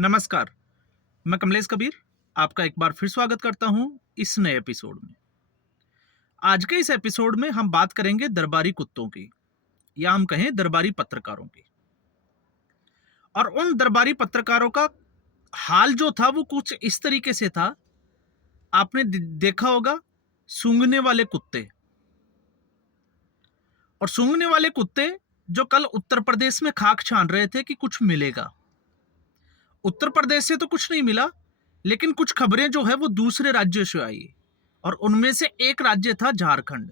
नमस्कार, मैं कमलेश कबीर आपका एक बार फिर स्वागत करता हूं इस नए एपिसोड में। आज के इस एपिसोड में हम बात करेंगे दरबारी कुत्तों की या हम कहें दरबारी पत्रकारों की। और उन दरबारी पत्रकारों का हाल जो था वो कुछ इस तरीके से था। आपने देखा होगा सूंघने वाले कुत्ते। और सूंघने वाले कुत्ते जो कल उत्तर प्रदेश में खाक छान रहे थे कि कुछ मिलेगा। उत्तर प्रदेश से तो कुछ नहीं मिला, लेकिन कुछ खबरें जो है वो दूसरे राज्यों से आई और उनमें से एक राज्य था झारखंड।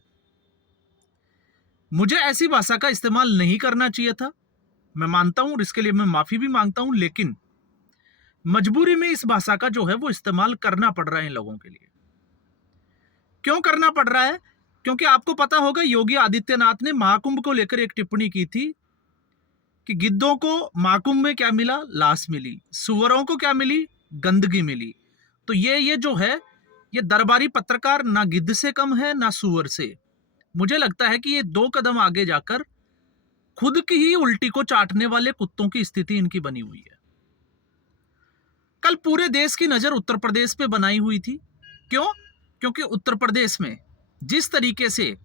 मुझे ऐसी भाषा का इस्तेमाल नहीं करना चाहिए था, मैं मानता हूं, और इसके लिए मैं माफी भी मांगता हूं, लेकिन मजबूरी में इस भाषा का जो है वो इस्तेमाल करना पड़ रहा है इन लोगों के लिए। क्यों करना पड़ रहा है? क्योंकि आपको पता होगा योगी आदित्यनाथ ने महाकुंभ को लेकर एक टिप्पणी की थी कि गिद्धों को महाकुंभ में क्या मिला? लाश मिली। सुअरों को क्या मिली? गंदगी मिली। तो ये जो है, ये दरबारी पत्रकार ना गिद्ध से कम है ना सुअर से। मुझे लगता है कि ये दो कदम आगे जाकर खुद की ही उल्टी को चाटने वाले कुत्तों की स्थिति इनकी बनी हुई है। कल पूरे देश की नजर उत्तर प्रदेश पे बनाई हुई थी। क्यों? क्योंकि उत्तर प्रदेश में जिस तरीके से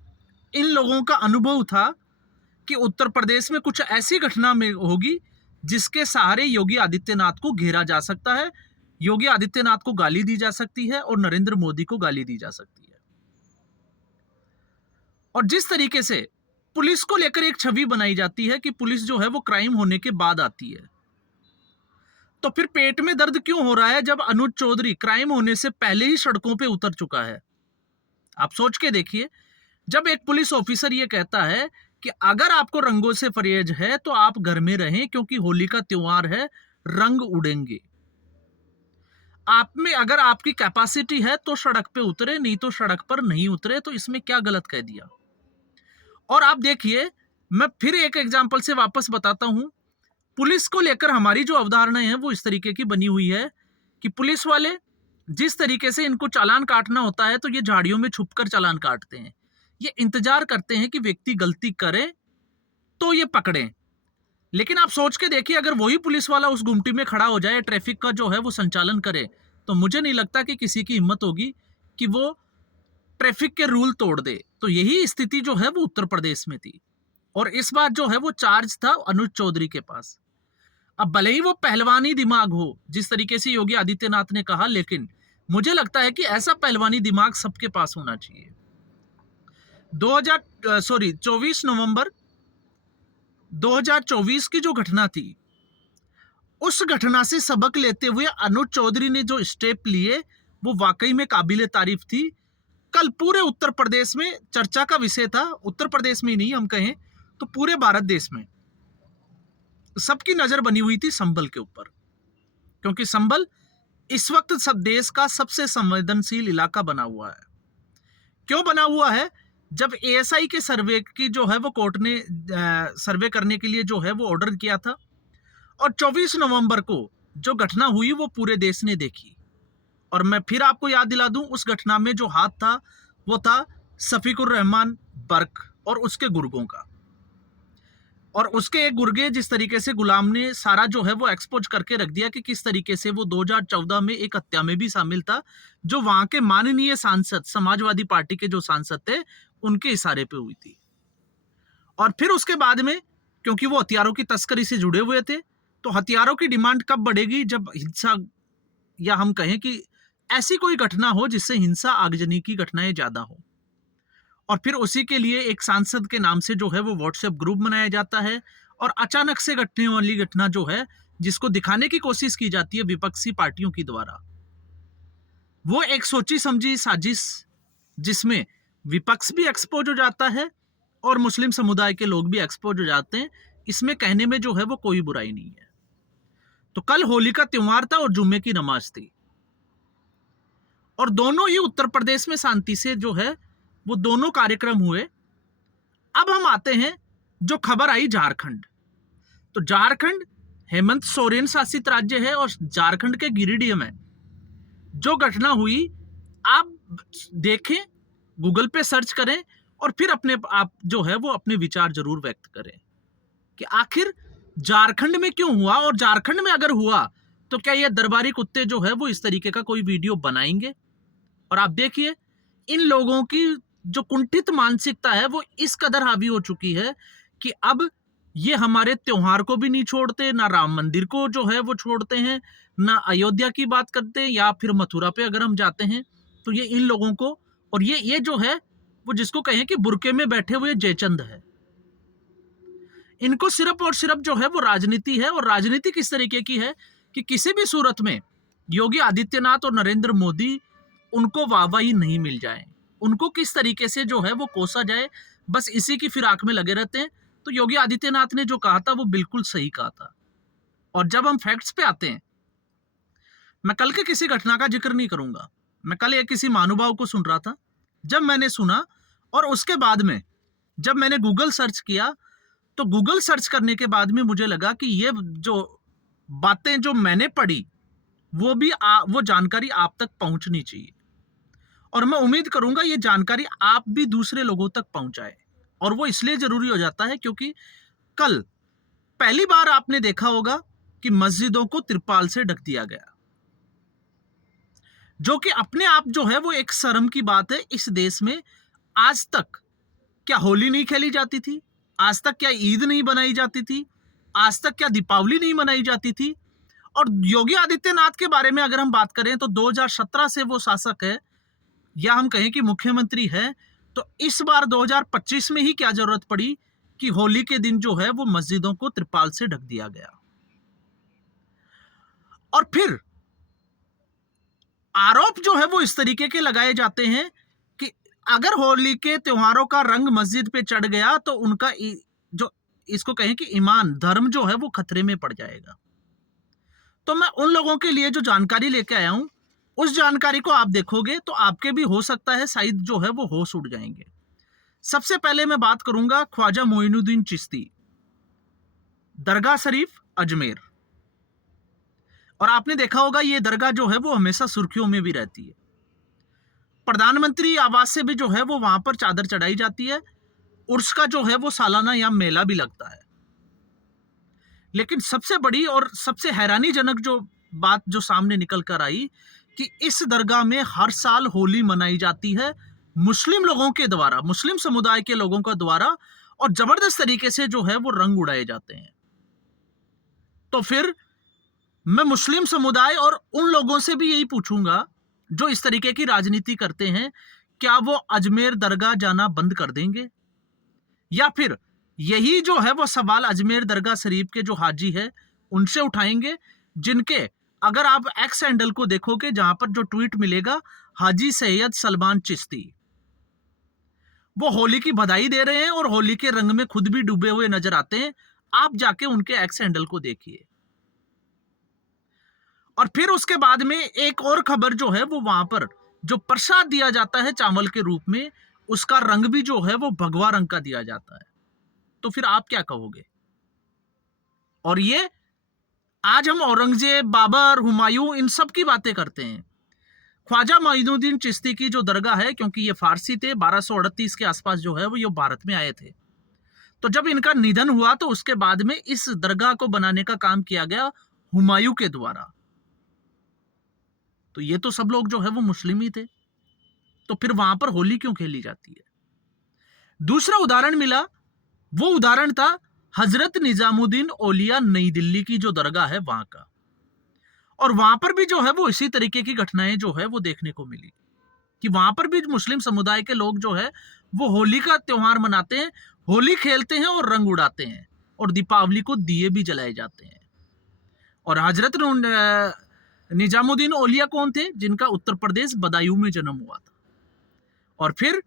इन लोगों का अनुभव था कि उत्तर प्रदेश में कुछ ऐसी घटना में होगी जिसके सहारे योगी आदित्यनाथ को घेरा जा सकता है, योगी आदित्यनाथ को गाली दी जा सकती है और नरेंद्र मोदी को गाली दी जा सकती है। और जिस तरीके से पुलिस को लेकर एक छवि बनाई जाती है कि पुलिस जो है वो क्राइम होने के बाद आती है, तो फिर पेट में दर्द क्यों हो रहा है जब अनुज चौधरी क्राइम होने से पहले ही सड़कों पे उतर चुका है? आप सोच के देखिए, जब एक पुलिस ऑफिसर ये कहता है कि अगर आपको रंगों से परहेज है तो आप घर में रहें क्योंकि होली का त्योहार है, रंग उड़ेंगे। आप में अगर आपकी कैपेसिटी है तो सड़क पे उतरे, नहीं तो सड़क पर नहीं उतरे। तो इसमें क्या गलत कह दिया? और आप देखिए, मैं फिर एक एग्जांपल से वापस बताता हूं। पुलिस को लेकर हमारी जो अवधारणाएं हैं वो इस तरीके की बनी हुई है कि पुलिस वाले जिस तरीके से इनको चालान काटना होता है तो ये झाड़ियों में छुपकर चालान काटते हैं। ये इंतजार करते हैं कि व्यक्ति गलती करे तो ये पकड़ें। लेकिन आप सोच के देखिए, अगर वही पुलिस वाला उस गुमटी में खड़ा हो जाए, ट्रैफिक का जो है वो संचालन करे, तो मुझे नहीं लगता कि किसी की हिम्मत होगी कि वो ट्रैफिक के रूल तोड़ दे। तो यही स्थिति जो है वो उत्तर प्रदेश में थी और इस बार जो है वो चार्ज था अनुज चौधरी के पास। अब भले ही वो पहलवानी दिमाग हो जिस तरीके से योगी आदित्यनाथ ने कहा, लेकिन मुझे लगता है कि ऐसा पहलवानी दिमाग सबके पास होना चाहिए। 24 नवंबर 2024 की जो घटना थी, उस घटना से सबक लेते हुए अनुज चौधरी ने जो स्टेप लिए वो वाकई में काबिले तारीफ थी। कल पूरे उत्तर प्रदेश में चर्चा का विषय था। उत्तर प्रदेश में ही नहीं, हम कहें तो पूरे भारत देश में सबकी नजर बनी हुई थी संभल के ऊपर, क्योंकि संभल इस वक्त सब देश का सबसे संवेदनशील इलाका बना हुआ है। क्यों बना हुआ है? जब एएसआई के सर्वे की जो है वो कोर्ट ने सर्वे करने के लिए जो है वो ऑर्डर किया था और 24 नवंबर को जो घटना हुई वो पूरे देश ने देखी। और मैं फिर आपको याद दिला दूं, उस घटना में जो हाथ था वो था शफीकुर रहमान बर्क और उसके गुर्गों का। और उसके एक गुर्गे जिस तरीके से गुलाम ने सारा जो है वो एक्सपोज करके रख दिया कि किस तरीके से वो 2014 में एक हत्या में भी शामिल था, जो वहां के माननीय सांसद, समाजवादी पार्टी के जो सांसद थे, उनके इशारे पे हुई थी। और फिर उसके बाद में, क्योंकि वो हथियारों की तस्करी से जुड़े हुए थे, तो हथियारों की डिमांड कब बढ़ेगी? जब हिंसा, या हम कहें कि ऐसी कोई घटना हो जिससे हिंसा आगजनी की घटनाएं ज्यादा हो। और फिर उसी के लिए एक सांसद के नाम से जो है वो व्हाट्सएप ग्रुप बनाया जाता है और अचानक से घटने वाली घटना जो है, जिसको दिखाने की कोशिश की जाती है विपक्षी पार्टियों की द्वारा, वो एक सोची समझी साजिश जिसमें विपक्ष भी एक्सपोज हो जाता है और मुस्लिम समुदाय के लोग भी एक्सपोज हो जाते हैं। इसमें कहने में जो है वो कोई बुराई नहीं है। तो कल होली का त्योहार था और जुम्मे की नमाज थी और दोनों ही उत्तर प्रदेश में शांति से जो है वो दोनों कार्यक्रम हुए। अब हम आते हैं, जो खबर आई झारखंड। तो झारखंड हेमंत सोरेन शासित राज्य है और झारखंड के गिरिडीह में जो घटना हुई, आप देखें, गूगल पे सर्च करें और फिर अपने आप जो है वो अपने विचार जरूर व्यक्त करें कि आखिर झारखंड में क्यों हुआ, और झारखंड में अगर हुआ तो क्या ये दरबारी कुत्ते जो है वो इस तरीके का कोई वीडियो बनाएंगे? और आप देखिए इन लोगों की जो कुंठित मानसिकता है वो इस कदर हावी हो चुकी है कि अब ये हमारे त्योहार को भी नहीं छोड़ते, ना राम मंदिर को जो है वो छोड़ते हैं, ना अयोध्या की बात करते हैं, या फिर मथुरा पे अगर हम जाते हैं तो ये इन लोगों को, और ये जो है वो जिसको कहें कि बुरके में बैठे हुए जयचंद है, इनको सिर्फ और सिर्फ जो है वो राजनीति है। और राजनीति किस तरीके की है कि किसी भी सूरत में योगी आदित्यनाथ और नरेंद्र मोदी उनको वाहवाही नहीं मिल जाए, उनको किस तरीके से जो है वो कोसा जाए, बस इसी की फिराक में लगे रहते हैं। तो योगी आदित्यनाथ ने जो कहा था वो बिल्कुल सही कहा था। और जब हम फैक्ट्स पे आते हैं, मैं कल के किसी घटना का जिक्र नहीं करूंगा, मैं कल एक किसी महानुभाव को सुन रहा था, जब मैंने सुना और उसके बाद में जब मैंने गूगल सर्च किया, तो गूगल सर्च करने के बाद में मुझे लगा कि ये जो बातें जो मैंने पढ़ी वो भी वो जानकारी आप तक पहुंचनी चाहिए, और मैं उम्मीद करूंगा ये जानकारी आप भी दूसरे लोगों तक पहुंचाए। और वो इसलिए जरूरी हो जाता है क्योंकि कल पहली बार आपने देखा होगा कि मस्जिदों को तिरपाल से ढक दिया गया, जो कि अपने आप जो है वो एक शर्म की बात है। इस देश में आज तक क्या होली नहीं खेली जाती थी? आज तक क्या ईद नहीं बनाई जाती थी? आज तक क्या दीपावली नहीं मनाई जाती थी? और योगी आदित्यनाथ के बारे में अगर हम बात करें तो 2017 से वो शासक है, या हम कहें कि मुख्यमंत्री है, तो इस बार 2025 में ही क्या जरूरत पड़ी कि होली के दिन जो है वो मस्जिदों को त्रिपाल से ढक दिया गया। और फिर आरोप जो है वो इस तरीके के लगाए जाते हैं कि अगर होली के त्योहारों का रंग मस्जिद पे चढ़ गया तो उनका जो इसको कहें कि ईमान, धर्म जो है वो खतरे में पड़ जाएगा। तो मैं उन लोगों के लिए जो जानकारी लेके आया हूं, उस जानकारी को आप देखोगे तो आपके भी हो सकता है शायद जो है वो होश उड़ जाएंगे। सबसे पहले मैं बात करूंगा ख्वाजा मोइनुद्दीन चिश्ती, दरगाह शरीफ, अजमेर। और आपने देखा होगा ये दरगाह जो है वो हमेशा सुर्खियों में भी रहती है। प्रधानमंत्री आवास से भी जो है वो वहां पर चादर चढ़ाई जाती है। उर्स का जो है वो सालाना यहाँ मेला भी लगता है। लेकिन सबसे बड़ी और सबसे हैरानीजनक जो बात जो सामने निकल कर आई कि इस दरगाह में हर साल होली मनाई जाती है मुस्लिम लोगों के द्वारा, मुस्लिम समुदाय के लोगों का द्वारा, और जबरदस्त तरीके से जो है वो रंग उड़ाए जाते हैं। तो फिर मैं मुस्लिम समुदाय और उन लोगों से भी यही पूछूंगा जो इस तरीके की राजनीति करते हैं, क्या वो अजमेर दरगाह जाना बंद कर देंगे? या फिर यही जो है वो सवाल अजमेर दरगाह शरीफ के जो हाजी है उनसे उठाएंगे, जिनके अगर आप एक्स हैंडल को देखोगे जहां पर जो ट्वीट मिलेगा हाजी सैयद सलमान चिश्ती, वो होली की बधाई दे रहे हैं और होली के रंग में खुद भी डूबे हुए नजर आते हैं। आप जाके उनके एक्स हैंडल को देखिए। और फिर उसके बाद में एक और खबर जो है वो वहां पर जो प्रसाद दिया जाता है चावल के रूप में, उसका रंग भी जो है वो भगवा रंग का दिया जाता है। तो फिर आप क्या कहोगे? और ये आज हम औरंगजेब, बाबर, हुमायूं इन सब की बातें करते हैं। ख्वाजा मोइनुद्दीन चिश्ती की जो दरगाह है, क्योंकि ये फारसी थे, 1238 के आसपास जो है वो ये भारत में आए थे। तो जब इनका निधन हुआ तो उसके बाद में इस दरगाह को बनाने का काम किया गया हुमायूं के द्वारा। तो ये तो सब लोग जो है वो मुस्लिम ही थे, तो फिर वहां पर होली क्यों खेली जाती है? दूसरा उदाहरण मिला, वो उदाहरण था हजरत निजामुद्दीन औलिया नई दिल्ली की जो दरगाह है वहां का। और वहां पर भी जो है वो इसी तरीके की घटनाएं जो है वो देखने को मिली कि वहां पर भी मुस्लिम समुदाय के लोग जो है वो होली का त्योहार मनाते हैं, होली खेलते हैं और रंग उड़ाते हैं, और दीपावली को दिए भी जलाए जाते हैं। और हजरत निजामुद्दीन औलिया कौन थे? जिनका उत्तर प्रदेश बदायूं में जन्म हुआ था। और फिर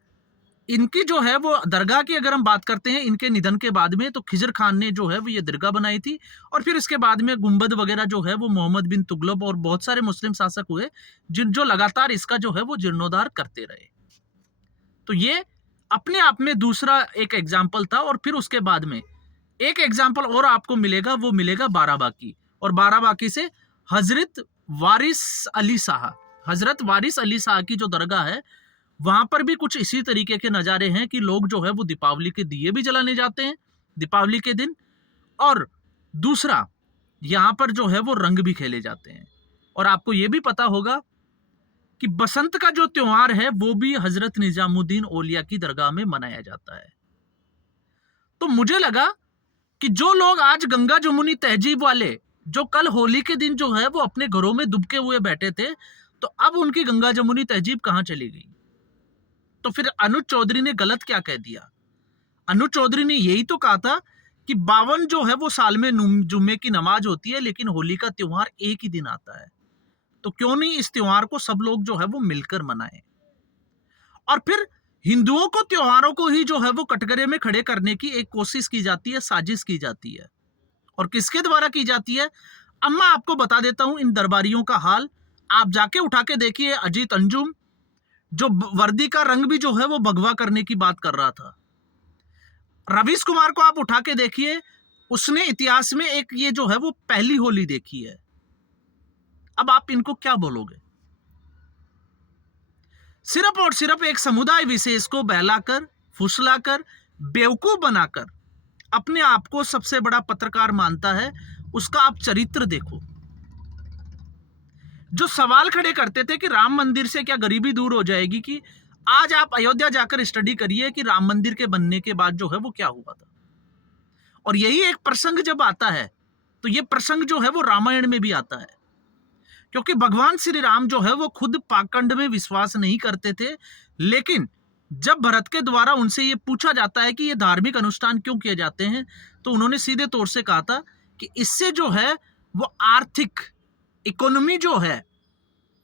इनकी जो है वो दरगाह की अगर हम बात करते हैं, इनके निधन के बाद में तो खिजर खान ने जो है वो ये दरगाह बनाई थी। और फिर इसके बाद में गुंबद वगैरह जो है वो मोहम्मद बिन तुगलक और बहुत सारे मुस्लिम शासक हुए जिन जो लगातार इसका जो है वो जीर्णोद्धार करते रहे। तो ये अपने आप में दूसरा एक एग्जाम्पल था। और फिर उसके बाद में एक एग्जाम्पल और आपको मिलेगा, वो मिलेगा बाराबांकी। और बाराबांकी से हजरत वारिस अली शाह, हजरत वारिस अली शाह की जो दरगाह है वहां पर भी कुछ इसी तरीके के नजारे हैं कि लोग जो है वो दीपावली के दिए भी जलाने जाते हैं दीपावली के दिन। और दूसरा यहां पर जो है वो रंग भी खेले जाते हैं। और आपको यह भी पता होगा कि बसंत का जो त्योहार है वो भी हजरत निजामुद्दीन औलिया की दरगाह में मनाया जाता है। तो मुझे लगा कि जो लोग आज गंगा जमुनी तहजीब वाले, जो कल होली के दिन जो है वो अपने घरों में दुबके हुए बैठे थे, तो अब उनकी गंगा जमुनी तहजीब कहां चली गई? तो फिर अनुज चौधरी ने गलत क्या कह दिया? अनुज चौधरी ने यही तो कहा था कि 52 जो है वो साल में जुम्मे की नमाज होती है, लेकिन होली का त्योहार एक ही दिन आता है। तो क्यों नहीं इस त्योहार को सब लोग जो है वो मिलकर मनाएं? और फिर हिंदुओं को त्योहारों को ही जो है वो कटघरे में खड़े करने की एक कोशिश की जाती है, साजिश की जाती है। और किसके द्वारा की जाती है? अब मैं आपको बता देता हूं इन दरबारियों का हाल। आप जाके उठा के देखिए अजीत अंजुम, जो वर्दी का रंग भी जो है वो भगवा करने की बात कर रहा था। रवीश कुमार को आप उठा के देखिए, उसने इतिहास में एक ये जो है वो पहली होली देखी है। अब आप इनको क्या बोलोगे? सिर्फ और सिर्फ एक समुदाय विशेष को बहलाकर, फुसलाकर, बेवकूफ बनाकर अपने आप को सबसे बड़ा पत्रकार मानता है। उसका आप चरित्र देखो। जो सवाल खड़े करते थे कि राम मंदिर से क्या गरीबी दूर हो जाएगी, कि आज आप अयोध्या जाकर स्टडी करिए कि राम मंदिर के बनने के बाद जो है वो क्या हुआ था। और यही एक प्रसंग जब आता है तो ये प्रसंग जो है वो रामायण में भी आता है, क्योंकि भगवान श्री राम जो है वो खुद पाखंड में विश्वास नहीं करते थे, लेकिन जब भरत के द्वारा उनसे ये पूछा जाता है कि ये धार्मिक अनुष्ठान क्यों किए जाते हैं, तो उन्होंने सीधे तौर से कहा था कि इससे जो है वो आर्थिक इकोनॉमी जो है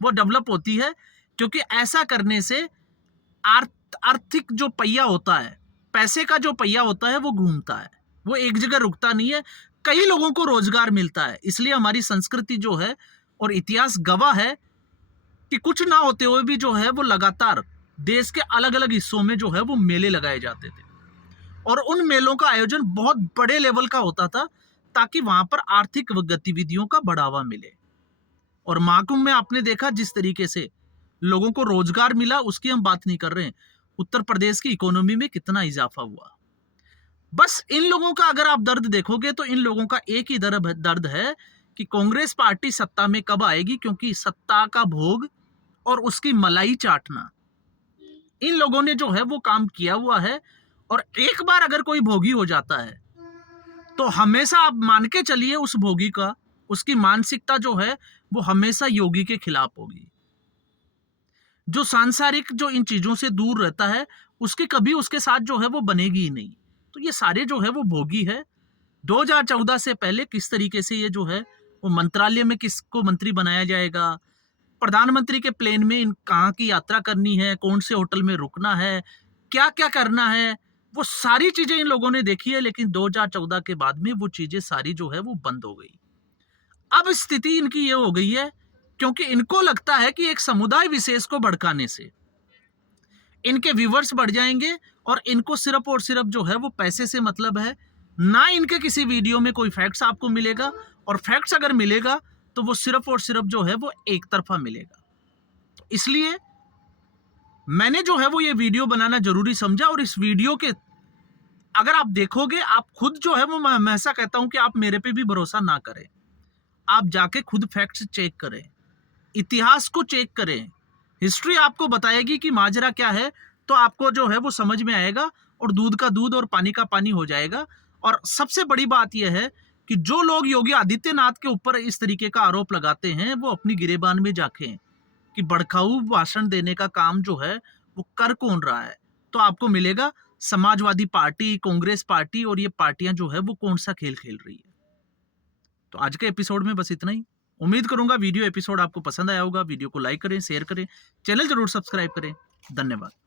वो डेवलप होती है, क्योंकि ऐसा करने से आर्थिक जो पहिया होता है, पैसे का जो पहिया होता है वो घूमता है, वो एक जगह रुकता नहीं है, कई लोगों को रोजगार मिलता है। इसलिए हमारी संस्कृति जो है और इतिहास गवाह है कि कुछ ना होते हुए भी जो है वो लगातार देश के अलग अलग हिस्सों में जो है वो मेले लगाए जाते थे, और उन मेलों का आयोजन बहुत बड़े लेवल का होता था ताकि वहां पर आर्थिक गतिविधियों का बढ़ावा मिले। और महाकुंभ में आपने देखा जिस तरीके से लोगों को रोजगार मिला, उसकी हम बात नहीं कर रहे हैं, उत्तर प्रदेश की इकोनॉमी में कितना इजाफा हुआ। बस इन लोगों का अगर आप दर्द देखोगे तो इन लोगों का एक ही दर्द है कि कांग्रेस पार्टी सत्ता में कब आएगी, क्योंकि सत्ता का भोग और उसकी मलाई चाटना इन लोगों ने जो है वो काम किया हुआ है। और एक बार अगर कोई भोगी हो जाता है तो हमेशा आप मान के चलिए उस भोगी का, उसकी मानसिकता जो है वो हमेशा योगी के खिलाफ होगी। जो सांसारिक जो इन चीजों से दूर रहता है उसके कभी उसके साथ जो है वो बनेगी ही नहीं। तो ये सारे जो है वो भोगी है। 2014 से पहले किस तरीके से ये जो है वो मंत्रालय में किसको मंत्री बनाया जाएगा, प्रधानमंत्री के प्लेन में इन कहाँ की यात्रा करनी है, कौन से होटल में रुकना है, क्या क्या करना है, वो सारी चीजें इन लोगों ने देखी है। लेकिन 2014 के बाद में वो चीजें सारी जो है वो बंद हो गई। अब स्थिति इनकी ये हो गई है क्योंकि इनको लगता है कि एक समुदाय विशेष को भड़काने से इनके व्यूवर्स बढ़ जाएंगे, और इनको सिर्फ और सिर्फ जो है वो पैसे से मतलब है। ना इनके किसी वीडियो में कोई फैक्ट्स आपको मिलेगा, और फैक्ट्स अगर मिलेगा तो वो सिर्फ और सिर्फ जो है वो एक तरफा मिलेगा। तो इसलिए मैंने जो है वो ये वीडियो बनाना जरूरी समझा। और इस वीडियो के अगर आप देखोगे, आप खुद जो है वो, मैं ऐसा कहता हूं कि आप मेरे पे भी भरोसा ना करें, आप जाके खुद फैक्ट्स चेक करें, इतिहास को चेक करें, हिस्ट्री आपको बताएगी कि माजरा क्या है, तो आपको जो है वो समझ में आएगा, और दूध का दूध और पानी का पानी हो जाएगा। और सबसे बड़ी बात यह है कि जो लोग योगी आदित्यनाथ के ऊपर इस तरीके का आरोप लगाते हैं वो अपनी गिरेबान में जाके कि भड़काऊ भाषण देने का काम जो है वो कर कौन रहा है, तो आपको मिलेगा समाजवादी पार्टी, कांग्रेस पार्टी, और ये पार्टियां जो है वो कौन सा खेल खेल रही है। तो आज के एपिसोड में बस इतना ही। उम्मीद करूंगा वीडियो एपिसोड आपको पसंद आया होगा। वीडियो को लाइक करें, शेयर करें, चैनल जरूर सब्सक्राइब करें। धन्यवाद।